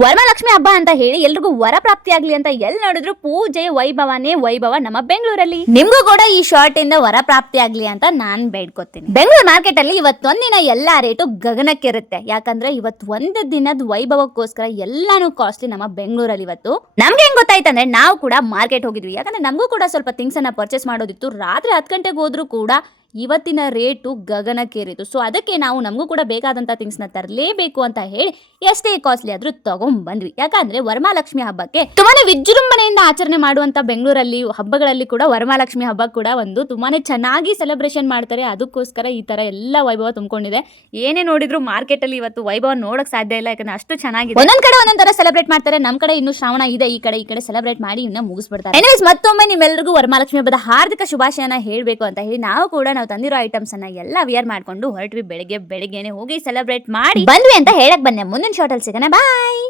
ವರಮಹಾಲಕ್ಷ್ಮಿ ಹಬ್ಬ ಅಂತ ಹೇಳಿ ಎಲ್ರಿಗೂ ವರ ಪ್ರಾಪ್ತಿ ಆಗ್ಲಿ ಅಂತ ಎಲ್ಲಿ ನೋಡಿದ್ರು ಪೂಜೆ ವೈಭವನೇ ವೈಭವ ನಮ್ಮ ಬೆಂಗಳೂರಲ್ಲಿ. ನಿಮ್ಗೂ ಕೂಡ ಈ ಶಾರ್ಟ್ ಇಂದ ವರ ಪ್ರಾಪ್ತಿ ಆಗ್ಲಿ ಅಂತ ನಾನ್ ಬೇಡ್ಕೊತೀನಿ. ಬೆಂಗಳೂರು ಮಾರ್ಕೆಟ್ ಅಲ್ಲಿ ಇವತ್ತೊಂದಿನ ಎಲ್ಲಾ ರೇಟು ಗಗನಕ್ಕಿರುತ್ತೆ. ಯಾಕಂದ್ರೆ ಇವತ್ತು ಒಂದು ದಿನದ ವೈಭವಕ್ಕೋಸ್ಕರ ಎಲ್ಲಾನು ಕಾಸ್ಟ್ಲಿ ನಮ್ಮ ಬೆಂಗಳೂರಲ್ಲಿ. ಇವತ್ತು ನಮ್ಗೆ ಹೆಂಗ್ ಗೊತ್ತಾಯ್ತಂದ್ರೆ ನಾವು ಕೂಡ ಮಾರ್ಕೆಟ್ ಹೋಗಿದ್ವಿ. ಯಾಕಂದ್ರೆ ನಮಗೂ ಕೂಡ ಸ್ವಲ್ಪ ಥಿಂಗ್ಸ್ ಅನ್ನ ಪರ್ಚೇಸ್ ಮಾಡೋದಿತ್ತು. ರಾತ್ರಿ 10 ಗಂಟೆಗೆ ಹೋದ್ರು ಕೂಡ ಇವತ್ತಿನ ರೇಟು ಗಗನಕ್ಕೇರಿತು. ಸೊ ಅದಕ್ಕೆ ನಾವು ನಮಗೂ ಕೂಡ ಬೇಕಾದಂಥ ಥಿಂಗ್ಸ್ನ ತರಲೇಬೇಕು ಅಂತ ಹೇಳಿ ಎಷ್ಟೇ ಕಾಸ್ಟ್ಲಿ ಆದ್ರೂ ತಗೊಂಡ್ಬಂದ್ವಿ. ಯಾಕಂದ್ರೆ ವರಮಹಾಲಕ್ಷ್ಮಿ ಹಬ್ಬಕ್ಕೆ ತುಂಬಾನೇ ವಿಜೃಂಭಣೆಯಿಂದ ಆಚರಣೆ ಮಾಡುವಂತ ಬೆಂಗಳೂರಲ್ಲಿ ಹಬ್ಬಗಳಲ್ಲಿ ಕೂಡ ವರಮಹಾಲಕ್ಷ್ಮಿ ಹಬ್ಬ ಕೂಡ ಒಂದು ತುಂಬಾನೇ ಚೆನ್ನಾಗಿ ಸೆಲೆಬ್ರೇಷನ್ ಮಾಡ್ತಾರೆ. ಅದಕ್ಕೋಸ್ಕರ ಈ ತರ ಎಲ್ಲ ವೈಭವ ತುಂಬಿಕೊಂಡಿದೆ. ಏನೇ ನೋಡಿದ್ರು ಮಾರ್ಕೆಟ್ ಅಲ್ಲಿ ಇವತ್ತು ವೈಭವ ನೋಡಕ್ ಸಾಧ್ಯ ಇಲ್ಲ. ಯಾಕಂದ್ರೆ ಅಷ್ಟು ಚೆನ್ನಾಗಿದೆ. ಒಂದೊಂದ್ ಕಡೆ ಒಂದೊಂದ್ ತರ ಸೆಲೆಬ್ರೇಟ್ ಮಾಡ್ತಾರೆ. ನಮ್ ಕಡೆ ಇನ್ನು ಶ್ರಾವಣ ಇದೆ, ಈ ಕಡೆ ಸೆಲೆಬ್ರೇಟ್ ಮಾಡಿ ಇನ್ನ ಮುಗಿಸ್ಬಿಡ್ತಾರೆ. ಎನಿವೇಸ್ ಮತ್ತೊಮ್ಮೆ ನಿಮ್ಮೆಲ್ಲರಿಗೂ ವರಮಹಾಲಕ್ಷ್ಮಿ ಹಬ್ಬದ ಹಾರ್ದಿಕ ಶುಭಾಶಯನ ಹೇಳ್ಬೇಕು ಅಂತ ಹೇಳಿ ನಾವು ಕೂಡ ನಾವು ತಂದಿರೋ ಐಟಮ್ಸ್ ಅನ್ನ ಎಲ್ಲ ವಿಯರ್ ಮಾಡ್ಕೊಂಡು ಹೊರಟ್ವಿ. ಬೆಳಗ್ಗೆನೆ ಹೋಗಿ ಸೆಲೆಬ್ರೇಟ್ ಮಾಡಿ ಬಂದ್ವಿ ಅಂತ ಹೇಳಕ್ ಬಂದೆ. ಮುಂದಿನ ಶಾರ್ಟ್ ಅಲ್ಲಿ ಸಿಗೋಣ. ಬಾಯ್.